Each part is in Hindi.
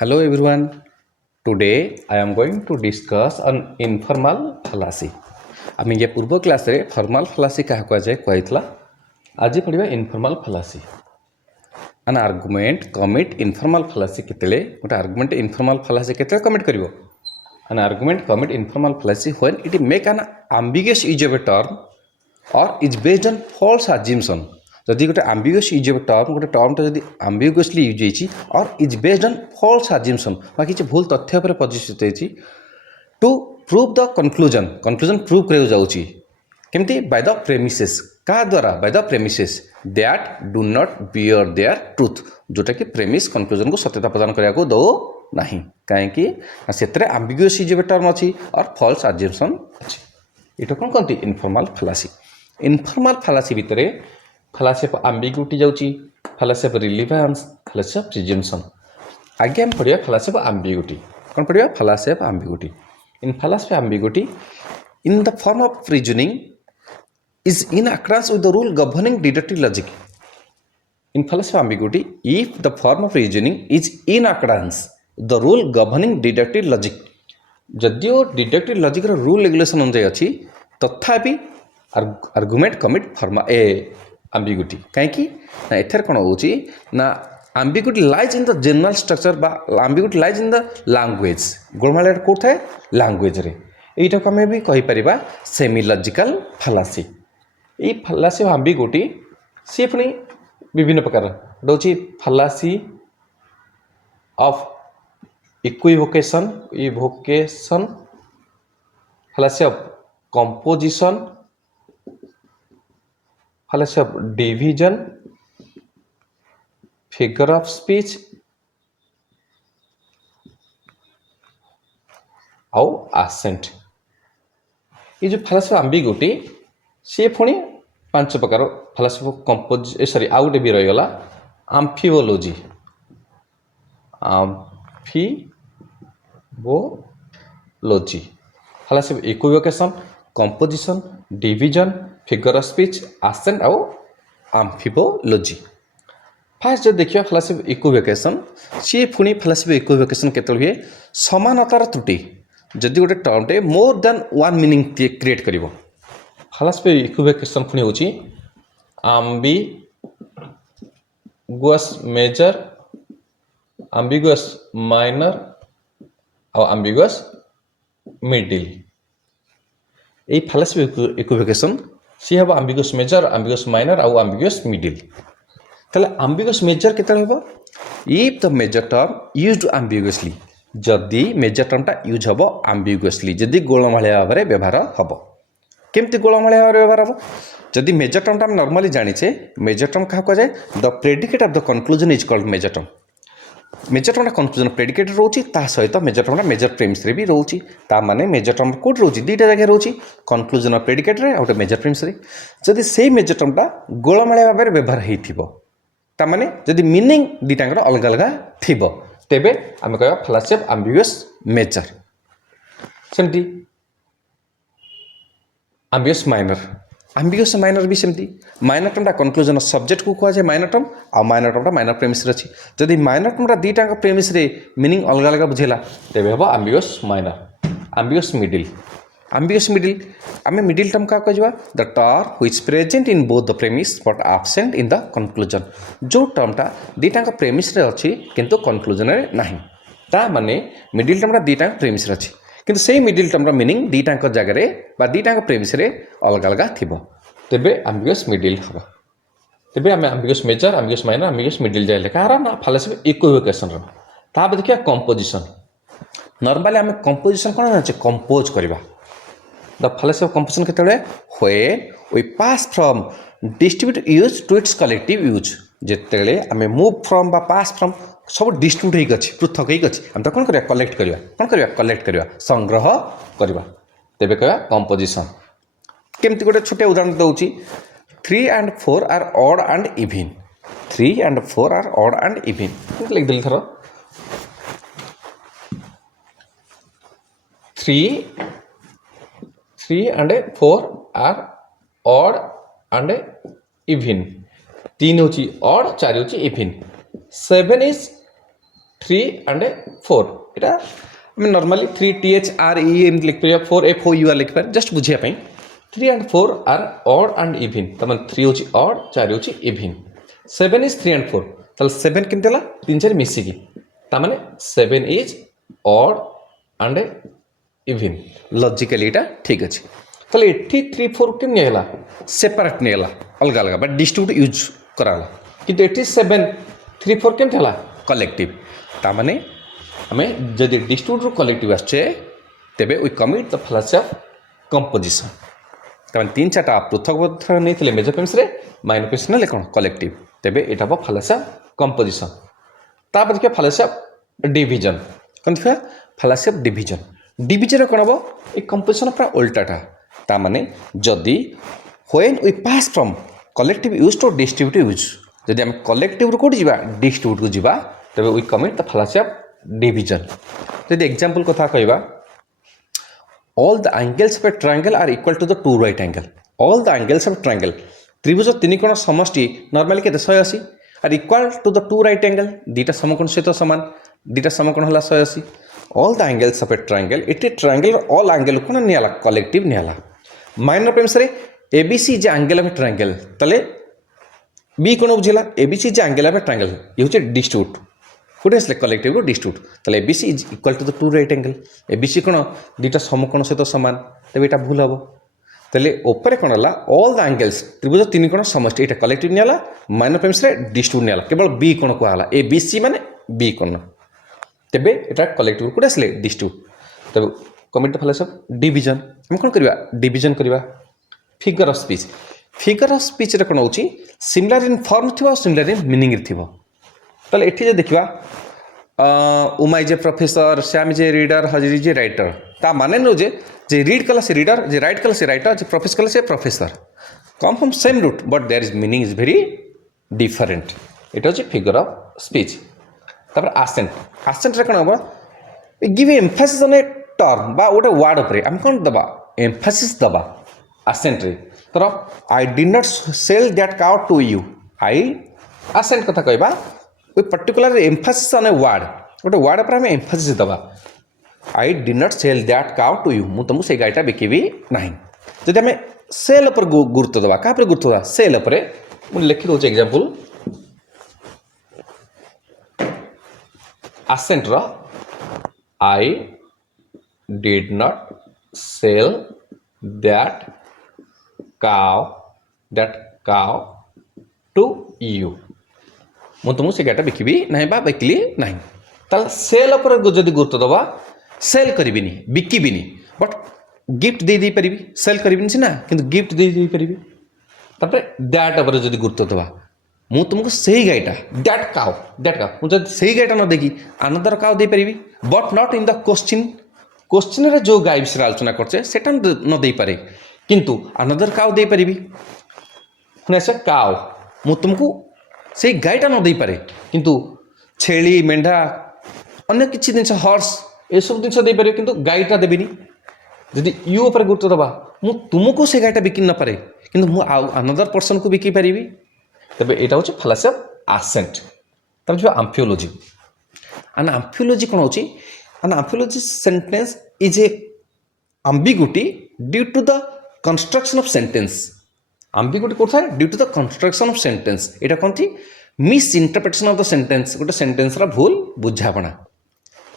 Hello everyone. Today I am going to discuss on informal fallacy. आम ये पूर्व क्लास रे फॉर्मल फालासी क्या कहला आज पढ़ा informal fallacy. An argument commit informal fallacy केतले गोटे argument informal fallacy केतले commit करिवो. An argument commit informal fallacy when it make an ambiguous use of a term or is based on false assumption. जदि गोटे आम्बिगस यूज ऑफ टर्म गोटे टर्मटा जदि आम्बिगसली यूज होती और is based on false assumption बा किसी भूल तथ्य पर प्रतिष्ठित होती to prove the conclusion prove कर जाऊँगी केमती बाय द प्रेमिसेस क्या द्वारा by the premises that do not bear their truth जोटा कि प्रेमिस कंक्लूजन को सत्यता प्रदान करने को दो ना कहीं से आम्बिगस यूज ऑफ टर्म अच्छी और फॉल्स अज्यूमशन अच्छी ये कौन कहते इनफॉर्मल फालासी. इनफॉर्मल फालासी भितर फालासी ऑफ एम्बिग्यूटी जाउची fallacy of relevance fallacy of presumption. आगे हम पढ़िया फालासी ऑफ एम्बिग्यूटी. कौन पढ़िया fallacy of ambiguity. In fallacy of ambiguity in the form of reasoning is in across with the rule governing deductive logic. In fallacy of ambiguity if the form of reasoning is in across the rule governing deductive logic जदियो डिडक्टिव लॉजिक रो रूल रेगुलेशन अनुसार अच्छी तथापि आर्गुमेंट कमिट फॉर्मा ए आम्बिग्यूटी कहीं ना एथर कौन हो ambiguity lies in the general structure बा ambiguity lies in the language गोलमाल कौट थाए लैंग्वेज रे यहीटा को आम भी कहीपर सेमिलॉजिकल फालासी. ये फालासी ऑफ आम्बिग्यूटी सी पुणी विभिन्न प्रकार रोचे fallacy of equivocation fallacy of composition fallacy of division figure of speech और accent. ये जो fallacy of ambiguity सी पुणी पांच प्रकार fallacy of सॉरी आउ गोटे भी रहीगला amphibology fallacy of equivocation composition division figure of speech accent और आम्फिबोलॉजी. फास्ट जो देखिए फालासी ऑफ इक्विवोकेशन सी पुणी फालासी ऑफ इक्विवोकेशन केतल हुए समानतार त्रुटि जदि गोटे टर्मटे more than one meaning create करिवो. फालासी ऑफ इक्विवोकेशन पुणी होची एम्बिगुअस मेजर एम्बिगुअस माइनर और एम्बिगुअस मिडिल. ये फालासी ऑफ इक्विवोकेशन सी हम आम्बिगस मेजर आम्बिगस माइनर और आम्बिगस मिडिल. ताले आम्बिगस मेजर केते होबो if the major term used ambiguously जदि मेजर टर्मटा यूज हबो आम्बिगसली जदि गोलमालिया भाव में व्यवहार हबो. केमती गोलमालिया भाव में व्यवहार हबो जदि मेजर टर्मटा हम नॉर्मली जानिछे मेजर टर्म क्या कह जाए the predicate of the conclusion is called major term. Major टर्मटा कंक्लूजन प्रेडिकेट रोची ता सहित मेजर टर्मटा मेजर प्रेमिस रे भी रोची ता माने मेजर टर्म कोड रोची दुईटा जगह रोची कंक्लूजन ऑफ प्रेडिकेट रे और मेजर प्रेमिस रे. जदि से मेजर टर्मटा गोलमालिया भाव में व्यवहार हेइथिबो ता माने जदि मीनिंग दुईटांगर अलग अलग थिबो तेबे आमे कहबा फालासी ऑफ एम्बिगुअस मेजर. सेमती एम्बिगुअस माइनर भी सेमती माइनर टर्मटा कंक्लूजन सब्जेक्ट को कह जाए माइनर टर्म और माइनर टर्मटा माइनर प्रेमिस रे अछि जदि माइनर टर्मटा दुईटा प्रेमिस रे मीनिंग अलग अलग बुझेला तेबे हम एम्बिगुअस माइनर. एम्बिगुअस मिडिल आमे मिडिल टर्म क्या कहबा the term which present in both the premise but absent in the conclusion जो टर्मटा दुईटा प्रेमिस रे अछि किंतु कंक्लूजन रे नाही ता माने मिडिल टर्मटा दुईटा प्रेमिस रे अछि किंतु से मिडिल टर्मर मीनिंग दुईटा जगह बा दुईटा प्रेमिस रे अलग अलग थिबो तेबे एम्बिगुअस मिडिल हबो. तेबे आमे ambiguous major ambiguous minor ambiguous middle जाइले कारण ना फालासी ऑफ इक्विवोकेशन रो. ताब देखिया कंपोजिशन नॉर्मली आमे कंपोजिशन कोन जाने कंपोज करबा द फालासी ऑफ कंपोजिशन केतले when we pass from distribute use to its collective use जेतेले आमे मूव फ्रॉम बा पास फ्रॉम सब डिस्ट्रीब्यूट होगी पृथक होगी आम तो कौन कर कलेक्ट करवा संग्रह करवा तेबे कह कंपोजिशन. केमती गोटे छोटे उदाहरण दूसरी 3 and 4 are odd and even 3 and 4 are odd and even लिखदेली थर 3 and 4 are odd and even 3 हूँ ऑड 4 हूँ इवन 7 is 3 and 4 এটা আমি নর্মালি 3 TH R E এমতি লিখিপারিবা 4 F O U R লিখিপারে জস্ট বুঝিয়া পাই 3 and 4 are odd and even তার 3 হচ্ছে odd 4 হচ্ছে even 7 is 3 and 4 তাহলে 7 কেমতি হলা 3 4 মিশিকি তার 7 is odd and even logically এটা ঠিক আছে তাহলে এটি 3 4 কেমনি নিয়ে সেপারেট নিয়ে অলগা অলগা বা ডিস্ট্রিবিউট ইউজ করা কিন্তু এটি 7 3 4 কেমতি হলা কলেক্টিভ তার আমি যদি ডিস্ট্রিবিউট কলেক্টিভ আসছে তেবে we commit the fallacy of composition তার 3 4টা পৃথক পৃথক নিয়ে মেজর পেন্সরে মাইনর পেন্স নেলে কোণ কলেক্টিভ তেবে এটা হব ফ্যালাসি অফ কম্পোজিশন তারপর দেখিবা ফ্যালাসি অফ ডিভিজন কোন দেখিবা ফ্যালাসি অফ ডিভিজন ডিভিজন কোণ হব এই কম্পোজিশন পুরা উল্টাটা তার যদি when we past form collective use to distributive use যদি আমি কলেক্টিভ রু কোটি যা ডিস্ট্রিবিউট কু যা তবে we commit the fallacy of division যদি এক্সাম্পল কথা কইবা all the angles of a triangle are equal to the two right angle all the angles of a triangle ত্রিভুজ তিন কোণ সমষ্টি নরমালি কেতে 180 are equal to the two right angle দুইটা সমকোণ সহিত সমান দুইটা সমকোণ হলা 180 all the angles of a triangle এটি ট্রায়াঙ্গেল all angle কোণ নিয়ালা কলেক্টিভ নিয়ালা মাইনর প্রেমসরে এবিসি যে অ্যাঙ্গেল অফ এ ট্রায়াঙ্গেল তাহলে বি কোণ বুঝিলা এবিসি যে অ্যাঙ্গেল অফ এ ট্রায়াঙ্গেল ইউ হচ্ছে ডিস্ট্রিবিউট কোটি আসলে কলেক্টিভ ডিস্ট্রিবিউট তাহলে ABC is equal to the two right angle ABC কোণ দুইটা সমকোণ সহিত সমান তবে এটা ভুল হব তাহলে উপরে কোণ হলা অল দ অ্যাঙ্গেলস ত্রিভুজ তিন কোণ সমষ্টি এটা কলেক্টিভ নিয়ালা মাইনর প্রেমসরে ডিস্ট্রিবিউট নিয়ালা কেবল বি কোণ কুহলা এবিসি মানে বি কোণ তেবে এটা কলেক্টিভ কোটি আসলে ডিস্ট্রিবিউট তবে commit the fallacy of division আমি কোণ করিবা ডিভিজন করিবা figure of speech figure of speech রে কোণ হচ্ছে সিমিলার ইন ফর্ম থিবা সিমিলার ইন মিনিং রে থিবা তাহলে এটি যে দেখিবা উমাই যে প্রফেসর শ্যাম যে রিডর হজরি যে রাইটর তা মানে নো যে রিড কলা সে রিডর যে রাইট কলা সে রাইটর যে প্রফেস কলা সে professor come from same root but there is meaning is very different এটা হচ্ছে ফিগর অফ স্পিচ তারপরে আসেন্ট আসেন্টরে কোণ হব give emphasis on a term বা গোটে ওয়ার্ড উপরে আমি কোণ দেবা এমফাসিস দেবা আসেন্টরে ধর I did not sell that cow to you I accent কথা কইবা ওই particular emphasis on a word গোটে ওয়ার্ড উপরে আমি এমফাসিস দেবা I did not sell that cow to you মু তুমକୁ সেই গাইটা বিকিবি ନାହିଁ যদি আমি সেল উপরে গুরুত্ব দেবা কাହା ଉପରେ ଗୁରୁତ୍ୱ ଦେବା ସେଲ୍ ଉପରେ ମୁଁ ଲେଖି ଦେଉଛି ଏକ୍ଜାମ୍ପଲ୍ ଆସେଣ୍ଟର I did not sell that cow to you ମୁଁ ତୁମକୁ ସେ ଗାଈଟା ବିକିବି ନାହିଁ ବା ବିକିଲି ନାହିଁ ତାହେଲେ ସେଲ୍ ଉପରେ ଯଦି ଗୁରୁତ୍ୱ ଦେବା ସେଲ୍ କରିବିନି ବିକିବିନି ବଟ୍ ଗିଫ୍ଟ ଦେଇପାରିବି ସେଲ୍ କରିବିନି ସିନା କିନ୍ତୁ ଗିଫ୍ଟ ଦେଇପାରିବି ତାପରେ ଦ୍ୟାଟ୍ ଉପରେ ଯଦି ଗୁରୁତ୍ୱ ଦେବା ମୁଁ ତୁମକୁ ସେଇ ଗାଈଟା ଦ୍ୟାଟ୍ କାଉ ମୁଁ ଯଦି ସେଇ ଗାଈଟା ନ ଦେଇକି ଆନନ୍ଦର କାଉ ଦେଇପାରିବି ବଟ୍ ନଟ୍ ଇନ୍ ଦ କୋଶ୍ଚିନ୍ରେ ଯେଉଁ ଗାଈ ବିଷୟରେ ଆଲୋଚନା କରୁଛେ ସେଟା ନ ଦେଇପାରେ କିନ୍ତୁ ଆନନ୍ଦର କାଉ ଦେଇପାରିବି ପୁଣି ଆସେ କାଉ ମୁଁ ତୁମକୁ সেই গাଈটা ନ ଦେଇପାରେ କିନ୍ତୁ ଛେଳି ମେଣ୍ଢା ଅନ୍ୟ କିଛି ଜିନିଷ ହର୍ସ ଏସବୁ ଜିନିଷ ଦେଇପାରିବେ କିନ୍ତୁ ଗାଈଟା ଦେବିନି ଯଦି ୟୁ ଉପରେ ଗୁରୁତ୍ୱ ଦେବା ମୁଁ ତୁମକୁ ସେ ଗାଈଟା ବିକି ନପାରେ କିନ୍ତୁ ମୁଁ ଆଉ ଅନଦର ପର୍ସନକୁ ବିକି ପାରିବି ତେବେ ଏଇଟା ହେଉଛି ଫ୍ୟାଲାସି ଅଫ୍ ଆସେଣ୍ଟ ତାପରେ ଯିବା ଆମ୍ଫିଓଲୋଜି ଆମ୍ଫିଓଲୋଜି କ'ଣ ହେଉଛି amphibology sentence is a ambiguity due to the construction of sentence ambiguity କୋଉଥାଏ due to the construction of sentence ଏଇଟା କହନ୍ତି misinterpretation of the sentence ଗୋଟେ ସେଣ୍ଟେନ୍ସର ଭୁଲ ବୁଝାପଣା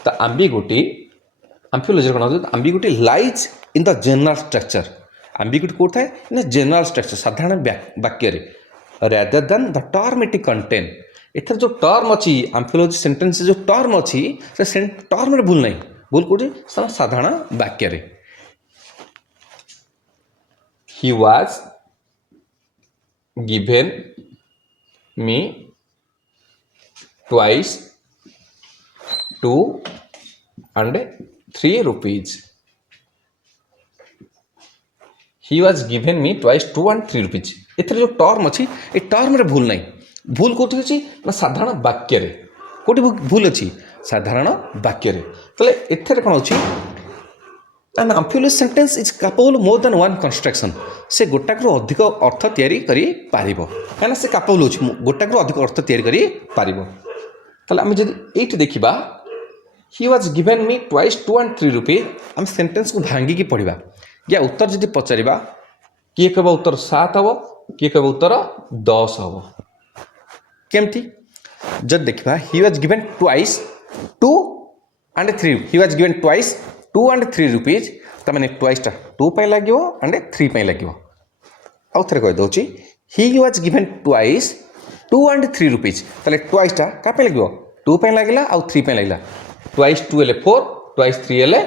ତ ଆମ୍ଫିଓଲୋଜିରେ କ'ଣ ହେଉଛି ambiguity lies in the general structure ambiguity କୋଉଥାଏ ନା ଜେନେରାଲ ଷ୍ଟ୍ରକ୍ଚର ସାଧାରଣ ବାକ୍ୟରେ ରାଦର ଦାନ୍ ଦ ଟର୍ମ ଇଟ୍ କଣ୍ଟେନ୍ ଏଥିରେ ଯେଉଁ ଟର୍ମ ଅଛି ଆମ୍ଫିଓଲୋଜି ସେଣ୍ଟେନ୍ସ ଯେଉଁ ଟର୍ମ ଅଛି ସେ ଟର୍ମରେ ଭୁଲ ନାହିଁ ଭୁଲ କୋଉଠି ସାଧାରଣ ବାକ୍ୟରେ he was given me twice 2 and 3 rupees. He was given me twice 2 and 3 rupees. ଏଥିରେ ଯେଉଁ ଟର୍ମ ଅଛି ଏ ଟର୍ମରେ ଭୁଲ ନାହିଁ ଭୁଲ କେଉଁଠି ଅଛି ନା ସାଧାରଣ ବାକ୍ୟରେ କେଉଁଠି ଭୁଲ ଅଛି ସାଧାରଣ ବାକ୍ୟରେ ତାହେଲେ ଏଥିରେ କ'ଣ ଅଛି an amphiolous sentence is capable more than one construction से गोटाकरू अधिक अर्थ तैयारी करि पारिबो काना से capable होछि गोटाकरू अधिक अर्थ तैयारी करि पारिबो ताले आम जब ये देखा he was given me twice 2 and 3 rupees आम सेंटेंस को भांगिकी पढ़ा या उत्तर जब पचार किए कह उत्तर 7 हम किए कह उत्तर 10 हम केमती जब देखा he was given twice 2 and 3 he was given twice 2 and 3 rupees तमें ट्वाइसटा 2 लगे एंड 3 लगे आउ थे कहीदे he was given twice 2 and 3 rupees ताले ट्वाइसटा क्या लगे 2 लगे आउ 3 लगे ट्वाइस 2 हेले 4 ट्वाइस 3 हेले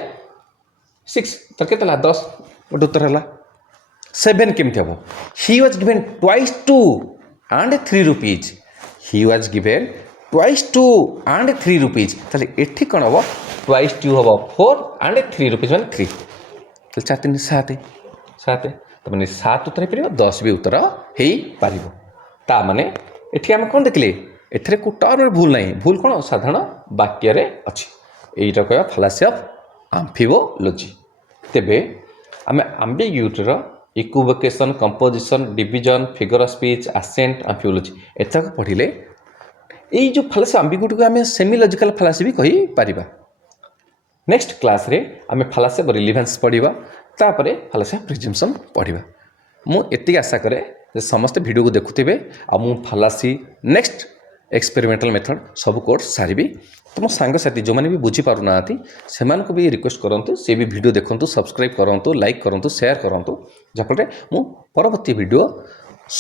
6 तो के 10 गोटे उत्तर है 7 केमती हम ही was given twice 2 and 3 rupees he was given twice 2 and 3 rupees ताले एठी कौन हम ट्वाइस 2 हम 4 and 3 रुपीज मान 3 तो 4 3 7 7 तो मैंने 7 उत्तर हो 10 भी उत्तर हो पार ता माने एठी आम कौन देखले एथरे को टर्म भूल नहीं भूल कौन साधारण वाक्य अच्छी यहीटा कह फालासी ऑफ आम्फिबोलॉजी तेबे आम आम्बिग्यूटीर equivocation composition division figure of speech accent amphibology एतक पढ़िले यही जो फालासी आम्बिग्यूटी को आम सेमिलॉजिकल फालासी भी कहि पारिबा नेक्स्ट क्लास रे आम फालासी ऑफ रिलेवेंस पढ़िबा तापरे फालासी ऑफ प्रिजम्पशन पढ़िबा मु एतिक आशा करे जे समस्त वीडियो को देखुथिबे आ मु फालासी नेक्स्ट एक्सपेरिमेंटल मेथड सब कोर्स सारी तुम सांगसाथी जो मैंने भी बुझीपार ना से भी रिक्वेस्ट करूँ से भी वीडियो देखूँ सब्सक्राइब करूँ लाइक करूँ शेयर करूँ जहाँफल मु परवर्ती वीडियो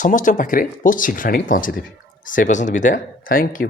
समस्त पाखे बहुत शीघ्र आनी पहुँचेदेवी से पर्यंत विदाय थैंक यू।